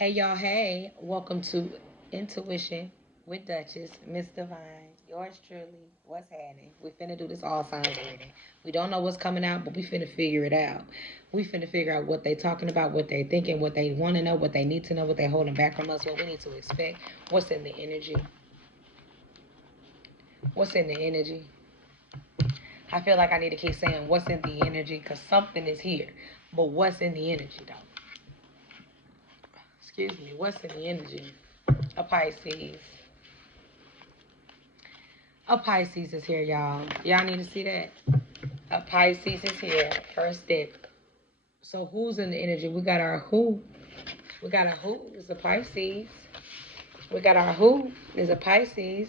Hey y'all, hey, welcome to Intuition with Duchess, Miss Divine, yours truly. What's happening? We finna do this all signs reading. We don't know what's coming out, but we finna figure it out. We finna figure out what they talking about, what they thinking, what they want to know, what they need to know, what they holding back from us, what we need to expect, what's in the energy. What's in the energy? I feel like I need to keep saying what's in the energy because something is here. But what's in the energy though? Excuse me, what's in the energy? A Pisces. A Pisces is here, y'all. Y'all need to see that. A Pisces is here. First deck. So who's in the energy? We got our who. We got a who is a Pisces. We got our who is a Pisces.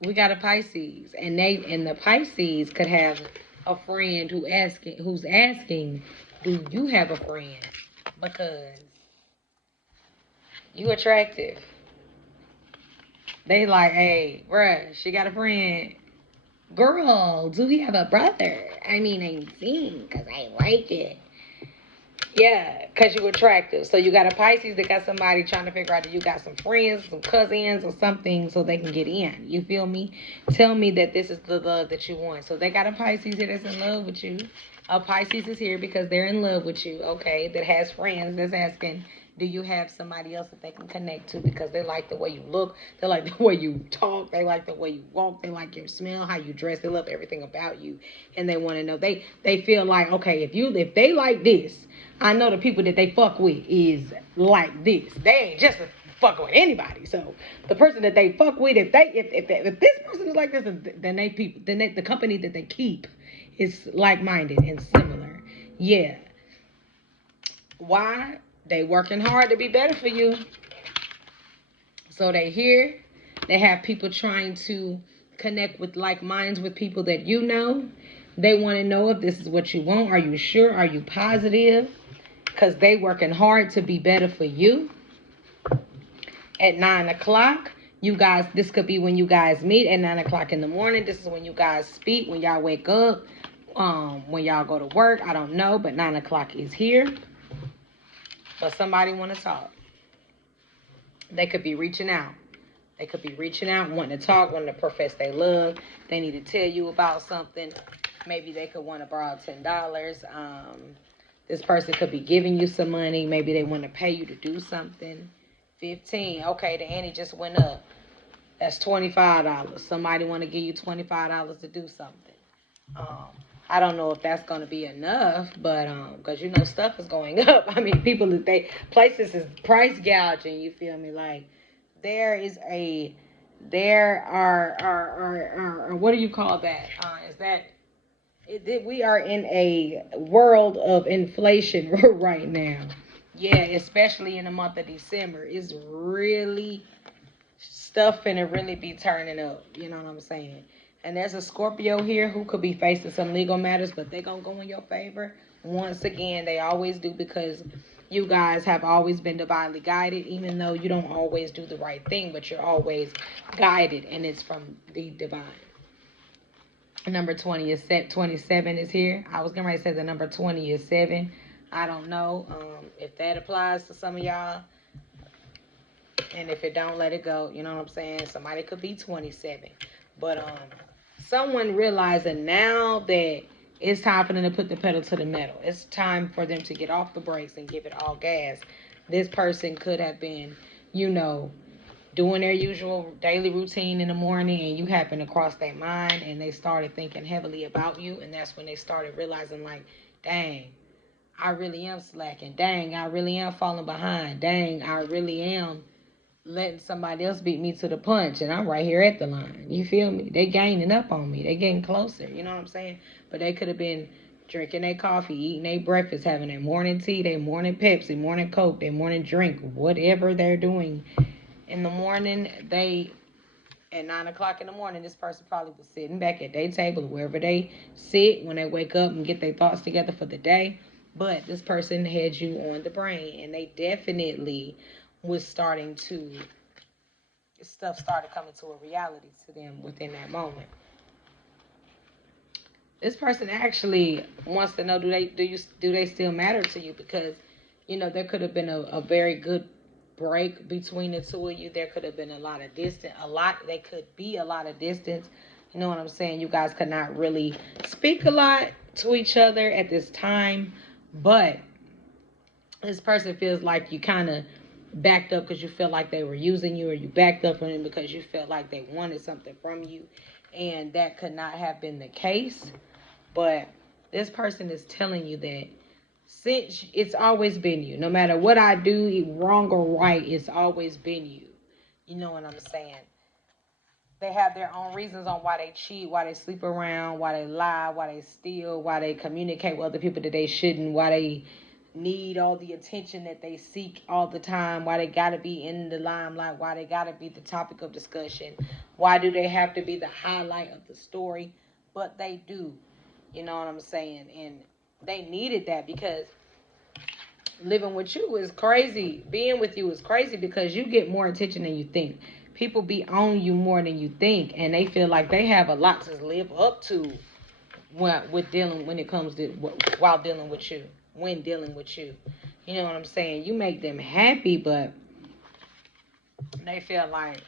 We got a Pisces. And the Pisces could have a friend who's asking, do you have a friend? Because you attractive. They like, hey, bruh, she got a friend. Girl, do we have a brother? I mean, I'm seeing because I like it. Yeah, because you attractive. So you got a Pisces that got somebody trying to figure out that you got some friends, some cousins, or something so they can get in. You feel me? Tell me that this is the love that you want. So they got a Pisces here that's in love with you. A Pisces is here because they're in love with you, okay? That has friends that's asking, do you have somebody else that they can connect to because they like the way you look, they like the way you talk, they like the way you walk, they like your smell, how you dress, they love everything about you, and they want to know. They feel like, okay, if they like this, I know the people that they fuck with is like this. They ain't just fucking with anybody. So the person that they fuck with, if this person is like this, then the company that they keep is like minded and similar. Yeah. Why? They working hard to be better for you. So they here. They have people trying to connect with like minds with people that you know. They want to know if this is what you want. Are you sure? Are you positive? Because they working hard to be better for you. At 9 o'clock, you guys, this could be when you guys meet at 9 o'clock in the morning. This is when you guys speak, when y'all wake up, when y'all go to work. I don't know, but 9 o'clock is here. But somebody want to talk. They could be reaching out. They could be reaching out, wanting to talk, wanting to profess their love. They need to tell you about something. Maybe they could want to borrow $10. This person could be giving you some money. Maybe they want to pay you to do something. 15. Okay, the ante just went up. That's $25. Somebody want to give you $25 to do something. Um, I don't know if that's going to be enough, but because stuff is going up. I mean, places is price gouging. You feel me? Like there are what do you call that? We are in a world of inflation right now. Yeah, especially in the month of December, it's really stuff finna really be turning up. You know what I'm saying? And there's a Scorpio here who could be facing some legal matters, but they gonna go in your favor. Once again, they always do because you guys have always been divinely guided, even though you don't always do the right thing, but you're always guided, and it's from the divine. Number 20 is set. 27 is here. I was gonna say the number 20 is 7. I don't know if that applies to some of y'all. And if it don't, let it go. You know what I'm saying? Somebody could be 27. But someone realizing now that it's time for them to put the pedal to the metal. It's time for them to get off the brakes and give it all gas. This person could have been, you know, doing their usual daily routine in the morning, and you happen to cross their mind and they started thinking heavily about you, and that's when they started realizing, like, dang, I really am slacking. Dang, I really am falling behind. Dang, I really am letting somebody else beat me to the punch, and I'm right here at the line. You feel me? They gaining up on me. They getting closer. You know what I'm saying? But they could have been drinking their coffee, eating their breakfast, having their morning tea, their morning Pepsi, morning Coke, their morning drink, whatever they're doing in the morning. At 9 o'clock in the morning, this person probably was sitting back at their table, wherever they sit when they wake up and get their thoughts together for the day. But this person had you on the brain, and they definitely was stuff started coming to a reality to them within that moment. This person actually wants to know, do they still matter to you? Because there could have been a very good break between the two of you. There could have been a lot of distance, they could be a lot of distance. You know what I'm saying? You guys could not really speak a lot to each other at this time, but this person feels like you kind of backed up because you felt like they were using you, or you backed up on them because you felt like they wanted something from you, and that could not have been the case. But this person is telling you that since it's always been you, no matter what I do, wrong or right, it's always been you. You know what I'm saying? They have their own reasons on why they cheat, why they sleep around, why they lie, why they steal, why they communicate with other people that they shouldn't, why they need all the attention that they seek all the time, why they gotta be in the limelight, why they gotta be the topic of discussion, why do they have to be the highlight of the story? But they do. You know what I'm saying? And they needed that because living with you is crazy. Being with you is crazy because you get more attention than you think. People be on you more than you think, and they feel like they have a lot to live up to when it comes to while dealing with you, when dealing with you. You know what I'm saying? You make them happy, but they feel like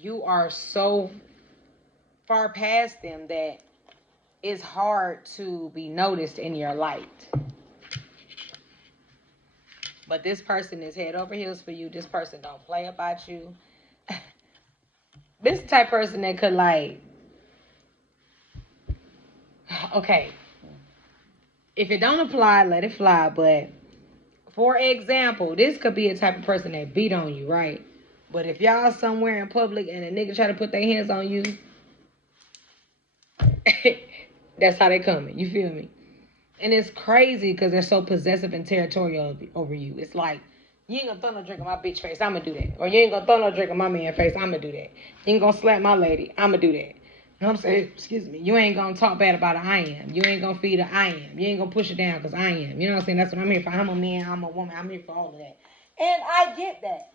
you are so far past them that it's hard to be noticed in your light. But this person is head over heels for you. This person don't play about you. This type of person that could okay, if it don't apply, let it fly. But for example, this could be a type of person that beat on you, right? But if y'all somewhere in public and a nigga try to put their hands on you, that's how they coming. You feel me? And it's crazy because they're so possessive and territorial over you. It's like, you ain't gonna throw no drink in my bitch face, I'ma do that. Or you ain't gonna throw no drink in my man face, I'ma do that. You ain't gonna slap my lady, I'ma do that. You know what I'm saying? Excuse me. You ain't gonna talk bad about her, I am. You ain't gonna feed her, I am. You ain't gonna push her down because I am. You know what I'm saying? That's what I'm here for. I'm a man, I'm a woman, I'm here for all of that. And I get that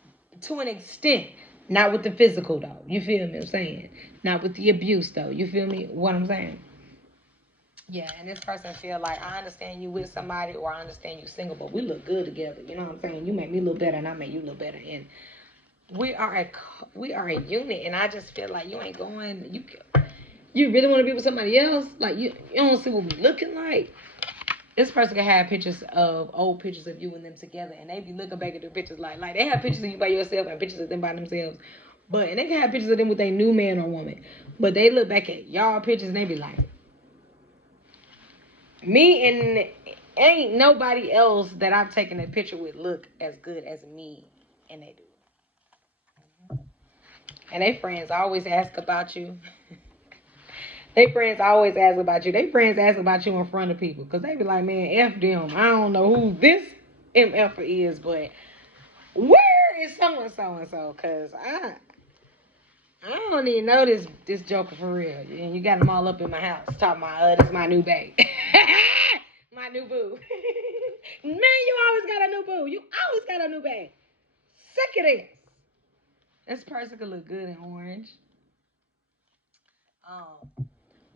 to an extent. Not with the physical though. You feel me? I'm saying? Not with the abuse though. You feel me? What I'm saying? Yeah, and this person feel like, I understand you with somebody, or I understand you single, but we look good together. You know what I'm saying? You make me look better, and I make you look better, and we are a unit. And I just feel like you ain't going. You really want to be with somebody else? Like you don't see what we looking like. This person can have old pictures of you and them together, and they be looking back at their pictures like they have pictures of you by yourself and pictures of them by themselves. And they can have pictures of them with a new man or woman, but they look back at y'all pictures and they be like, me and ain't nobody else that I've taken a picture with look as good as me, and they do. And they friends always ask about you. They friends always ask about you. They friends ask about you in front of people because they be like, man, F them. I don't know who this MF is, but where is so and so and so? Because I don't even know this joker for real. And you got them all up in my house talking about, this is my new babe. My new boo. Man, you always got a new boo. You always got a new babe. Sick of this. This person could look good in orange.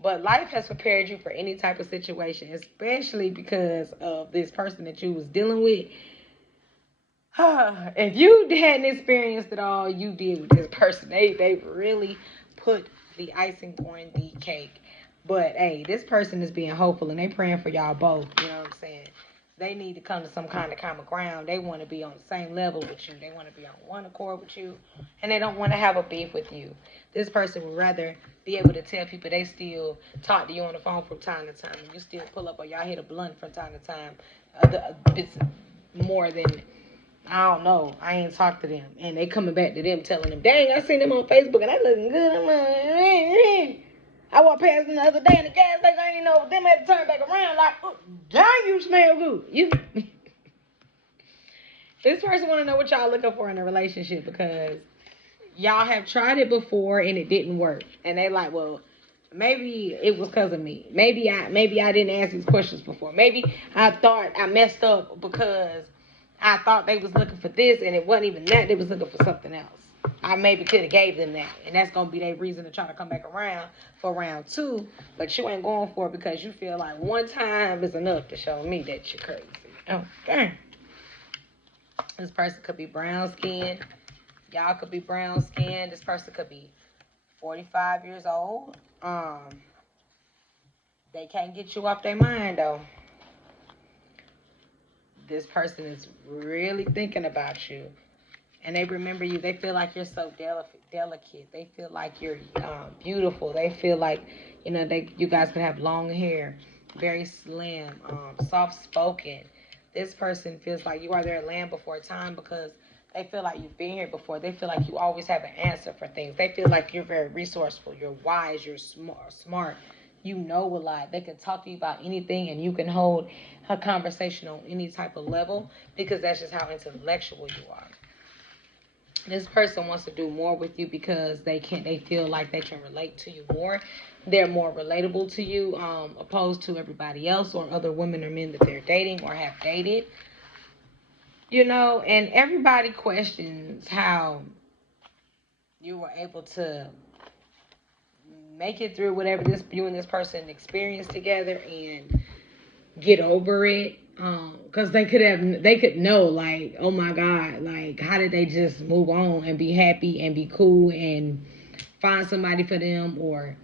But life has prepared you for any type of situation, especially because of this person that you was dealing with. If you hadn't experienced it all you did with this person, they really put the icing on the cake. But hey, this person is being hopeful and they praying for y'all both. You know what I'm saying? They need to come to some kind of common ground. They want to be on the same level with you. They want to be on one accord with you. And they don't want to have a beef with you. This person would rather be able to tell people they still talk to you on the phone from time to time. And you still pull up or y'all hit a blunt from time to time. It's more than, I don't know. I ain't talked to them. And they coming back to them telling them, dang, I seen them on Facebook and they looking good. I'm like, I walked past them the other day in the gas station. I ain't know them had to turn back around like, oh, dang, you smell good. This person want to know what y'all looking for in a relationship because y'all have tried it before and it didn't work. And they like, well, maybe it was because of me. Maybe I didn't ask these questions before. Maybe I thought I messed up because I thought they was looking for this and it wasn't even that. They was looking for something else. I maybe could have gave them that, and that's gonna be their reason to try to come back around for round two. But you ain't going for it because you feel like one time is enough to show me that you're crazy. Okay. This person could be brown skinned. Y'all could be brown skinned. This person could be 45 years old. They can't get you off their mind though. This person is really thinking about you. And they remember you. They feel like you're so delicate. They feel like you're beautiful. They feel like, you guys can have long hair, very slim, soft spoken. This person feels like you are their land before time because they feel like you've been here before. They feel like you always have an answer for things. They feel like you're very resourceful. You're wise. You're smart. You know a lot. They can talk to you about anything, and you can hold a conversation on any type of level because that's just how intellectual you are. This person wants to do more with you because they feel like they can relate to you more. They're more relatable to you, opposed to everybody else or other women or men that they're dating or have dated. And everybody questions how you were able to make it through whatever you and this person experienced together and get over it. Because they could know, like, oh my God, like, how did they just move on and be happy and be cool and find somebody for them or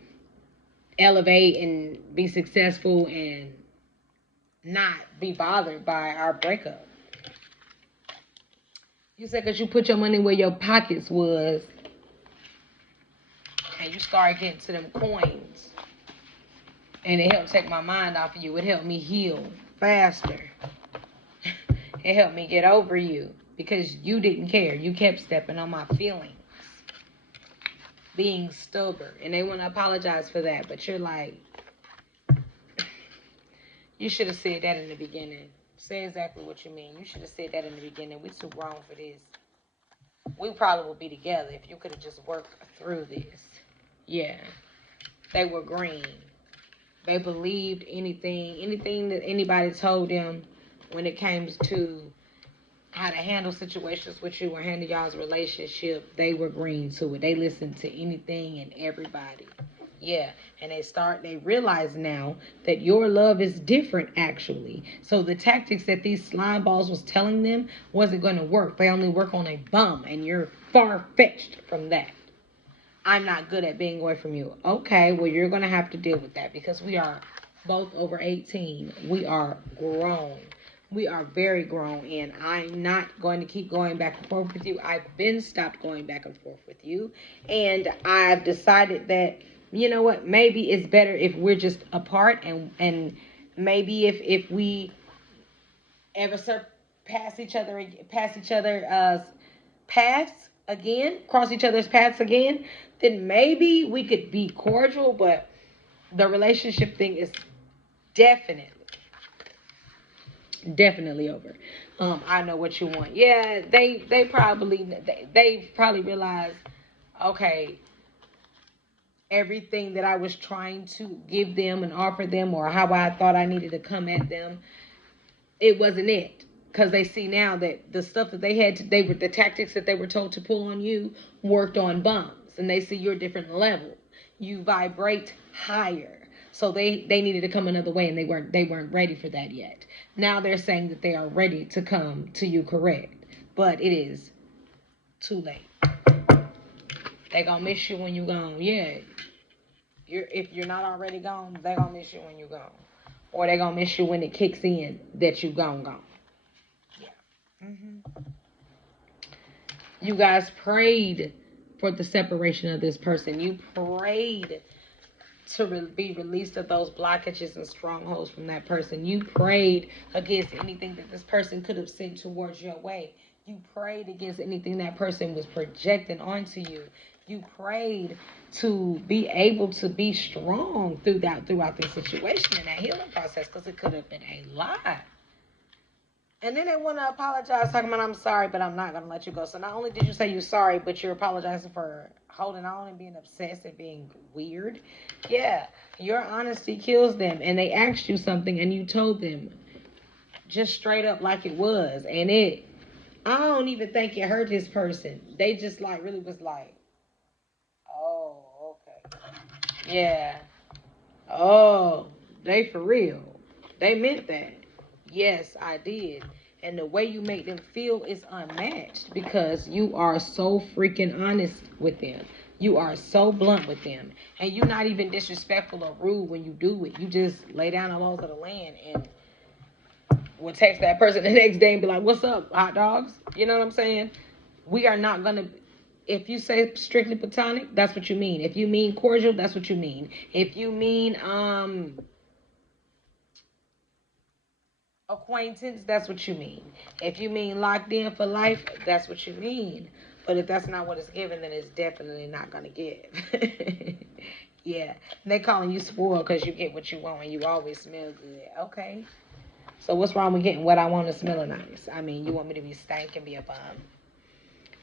elevate and be successful and not be bothered by our breakup. You said because you put your money where your pockets was and you started getting to them coins and it helped take my mind off of you. It helped me heal faster. It helped me get over you because you didn't care. You kept stepping on my feelings, being stubborn, and they want to apologize for that. But you're like, you should have said that in the beginning. Say exactly what you mean. You should have said that in the beginning. We too grown for this. We probably would be together if you could have just worked through this. Yeah, they were green. They believed anything that anybody told them when it came to how to handle situations with you or handle y'all's relationship. They were green to it. They listened to anything and everybody. Yeah, and they realize now that your love is different actually. So the tactics that these slime balls was telling them wasn't going to work. They only work on a bum, and you're far-fetched from that. I'm not good at being away from you. Okay, well, you're going to have to deal with that because we are both over 18. We are grown. We are very grown, and I'm not going to keep going back and forth with you. I've been stopped going back and forth with you, and I've decided that, you know what, maybe it's better if we're just apart, and maybe if we ever pass each other paths again, cross each other's paths again, then maybe we could be cordial, but the relationship thing is definitely over. I know what you want. Yeah, they probably realized, okay, everything that I was trying to give them and offer them, or how I thought I needed to come at them, it wasn't it. Because they see now that the stuff that the tactics that they were told to pull on you worked on bums, and they see you're a different level. You vibrate higher, so they needed to come another way, and they weren't ready for that yet. Now they're saying that they are ready to come to you, correct? But it is too late. They gonna miss you when you gone. Yeah, if you're not already gone, they gonna miss you when you gone, or they gonna miss you when it kicks in that you gone. Yeah. You guys prayed for the separation of this person. You prayed to be released of those blockages and strongholds from that person. You prayed against anything that this person could have sent towards your way. You prayed against anything that person was projecting onto you. You prayed to be able to be strong throughout this situation and that healing process, because it could have been a lot. And then they want to apologize, talking about, I'm sorry, but I'm not going to let you go. So not only did you say you're sorry, but you're apologizing for holding on and being obsessed and being weird. Yeah, your honesty kills them. And they asked you something and you told them just straight up like it was. And it I don't even think it hurt this person. They just like really was like, oh, okay. Yeah. Oh, they for real. They meant that. Yes, I did. And the way you make them feel is unmatched because you are so freaking honest with them. You are so blunt with them. And you're not even disrespectful or rude when you do it. You just lay down the laws of the land and will text that person the next day and be like, what's up, hot dogs? You know what I'm saying? We are not going to. If you say strictly platonic, that's what you mean. If you mean cordial, that's what you mean. If you mean acquaintance, that's what you mean. If you mean locked in for life, that's what you mean. But if that's not what it's given, then it's definitely not gonna give. Yeah, they calling you spoiled because you get what you want and you always smell good. Okay, so what's wrong with getting what I want to smell nice? I mean, you want me to be stank and be a bum.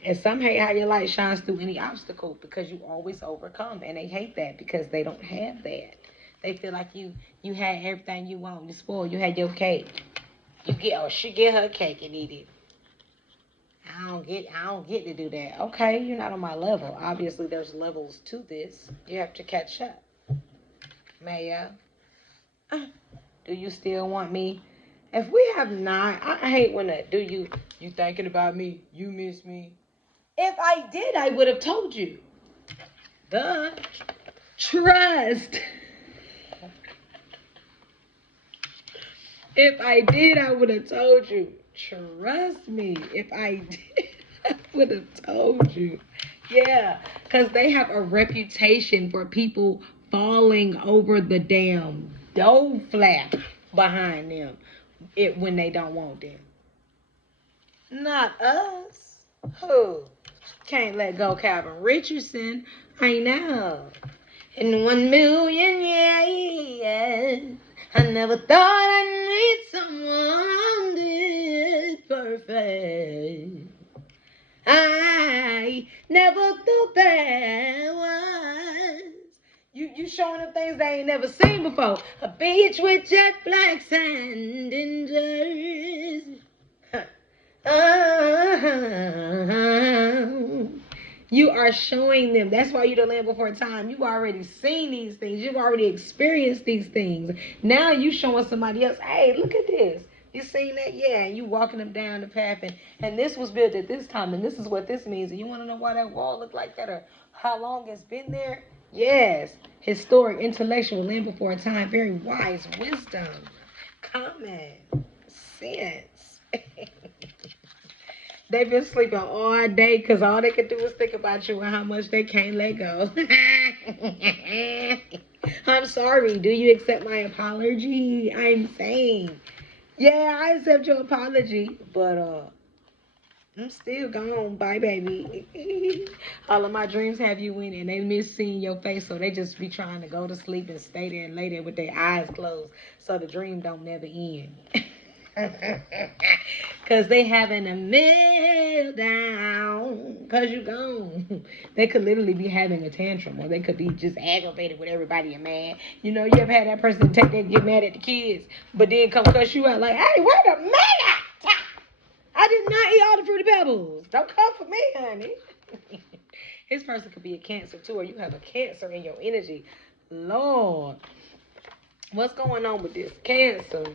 And some hate how your light shines through any obstacle because you always overcome, and they hate that because they don't have that. They feel like you had everything you want. You spoiled. You had your cake. You get she get her cake and eat it. I don't get to do that. Okay, you're not on my level. Obviously, there's levels to this. You have to catch up. Maya, do you still want me? If we have not, I hate when you thinking about me. You miss me. If I did, I would have told you. The trust. If I did, I would have told you. Trust me. If I did, I would have told you. Yeah, because they have a reputation for people falling over the damn door flap behind them when they don't want them. Not us. Who? Can't let go, Calvin Richardson. I know. In 1,000,000 years, I never thought I'd meet someone this perfect. I never thought there was. You showing them things they ain't never seen before. A beach with jet black sand and Jersey. You are showing them. That's why you the land before time. You've already seen these things. You've already experienced these things. Now you showing somebody else, hey, look at this. You seen that? Yeah, and you walking them down the path. And this was built at this time, and this is what this means. And you want to know why that wall looked like that or how long it's been there? Yes. Historic, intellectual, land before time, very wise, wisdom, comment, sense. They've been sleeping all day because all they could do is think about you and how much they can't let go. I'm sorry. Do you accept my apology? I'm saying. Yeah, I accept your apology, but I'm still gone. Bye, baby. All of my dreams have you in it, and they miss seeing your face, so they just be trying to go to sleep and stay there and lay there with their eyes closed, so the dream don't never end. Cause they having a meltdown. Cause you gone. They could literally be having a tantrum, or they could be just aggravated with everybody and mad. You know, you ever had that person take that get mad at the kids, but then come cuss you out like, hey, wait a minute! I did not eat all the Fruity Pebbles. Don't come for me, honey. This person could be a Cancer too, or you have a Cancer in your energy. Lord. What's going on with this Cancer?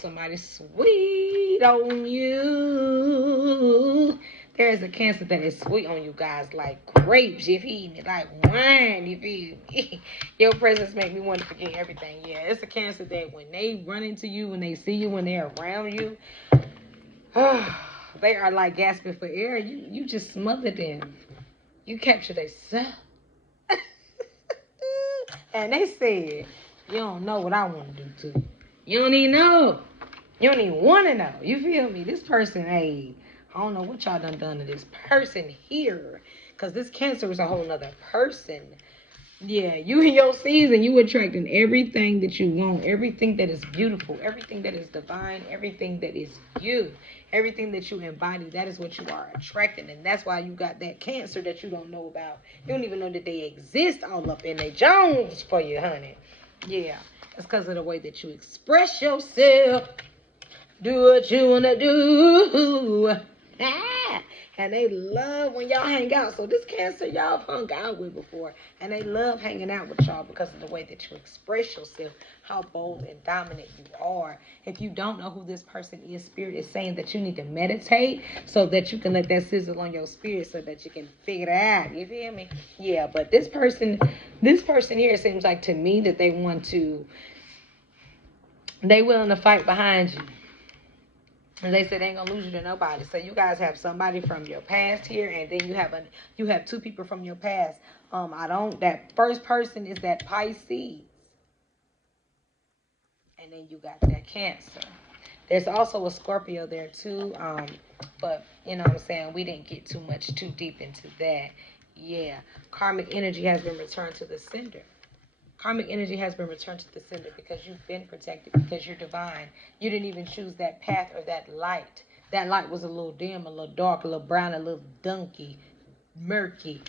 Somebody sweet on you. There's a Cancer that is sweet on you guys, like grapes, you feel me? Like wine, you feel me? Your presence make me want to forget everything. Yeah, it's a Cancer that when they run into you, when they see you, when they're around you, they are like gasping for air. You just smothered them. You captured their self. And they said, you don't know what I want to do to you. You don't even know. You don't even want to know. You feel me? This person, hey, I don't know what y'all done to this person here. Because this Cancer is a whole nother person. Yeah, you in your season, you attracting everything that you want, everything that is beautiful, everything that is divine, everything that is you, everything that you embody. That is what you are attracting, and that's why you got that Cancer that you don't know about. You don't even know that they exist all up in their Jones for you, honey. Yeah, it's because of the way that you express yourself. Do what you wanna do. And they love when y'all hang out. So this Cancer y'all have hung out with before. And they love hanging out with y'all because of the way that you express yourself, how bold and dominant you are. If you don't know who this person is, Spirit is saying that you need to meditate so that you can let that sizzle on your spirit so that you can figure it out. You feel me? Yeah, but this person here, it seems like to me that they willing to fight behind you. And they said they ain't gonna lose you to nobody. So you guys have somebody from your past here, and then you have two people from your past. That first person is that Pisces, and then you got that Cancer. There's also a Scorpio there too. But you know what I'm saying, we didn't get too deep into that. Yeah, karmic energy has been returned to the sender. Karmic energy has been returned to the sender because you've been protected, because you're divine. You didn't even choose that path or that light. That light was a little dim, a little dark, a little brown, a little dunky, murky.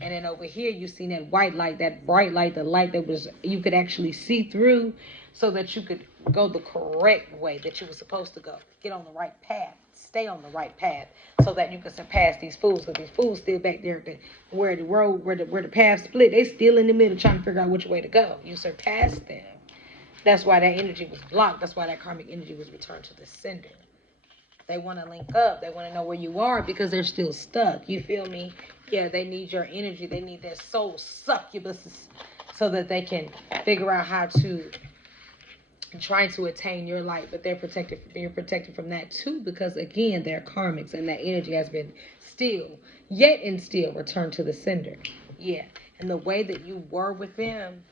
And then over here, you seen that white light, that bright light, the light that was you could actually see through so that you could go the correct way that you were supposed to go. Get on the right path. Stay on the right path so that you can surpass these fools. Because these fools still back there where the road, where the path split. They still in the middle trying to figure out which way to go. You surpassed them. That's why that energy was blocked. That's why that karmic energy was returned to the sender. They want to link up. They want to know where you are because they're still stuck. You feel me? Yeah, they need your energy. They need their soul succubuses so that they can figure out how to try to attain your light. But you're protected from that too because, again, they're karmics and that energy has been still returned to the sender. Yeah, and the way that you were with them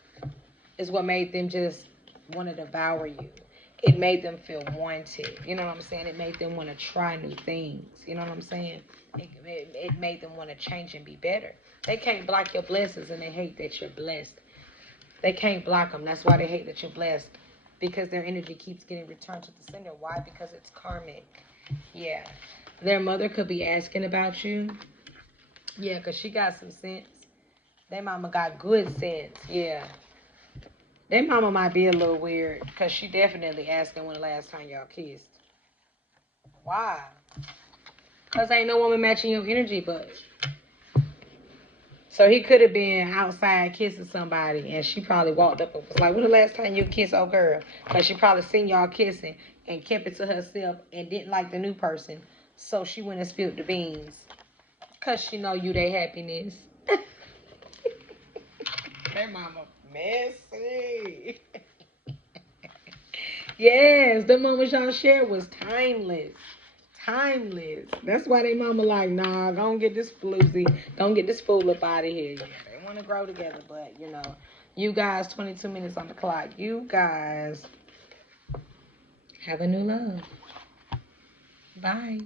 is what made them just want to devour you. It made them feel wanted. You know what I'm saying? It made them want to try new things. You know what I'm saying? It made them want to change and be better. They can't block your blessings and they hate that you're blessed. They can't block them. That's why they hate that you're blessed. Because their energy keeps getting returned to the sender. Why? Because it's karmic. Yeah. Their mother could be asking about you. Yeah, because she got some sense. Their mama got good sense. Yeah. Their mama might be a little weird because she definitely asking when the last time y'all kissed. Why? Because ain't no woman matching your energy, but. So he could have been outside kissing somebody and she probably walked up and was like, when the last time you kissed old girl? Because she probably seen y'all kissing and kept it to herself and didn't like the new person. So she went and spilled the beans. Because she know you they happiness. That mama messy. Yes, the moments y'all shared was timeless. Timeless. That's why they mama like, nah, go and get this floozy. Don't get this fool up out of here. Yeah, they want to grow together, but, you know, you guys, 22 minutes on the clock. You guys have a new love. Bye.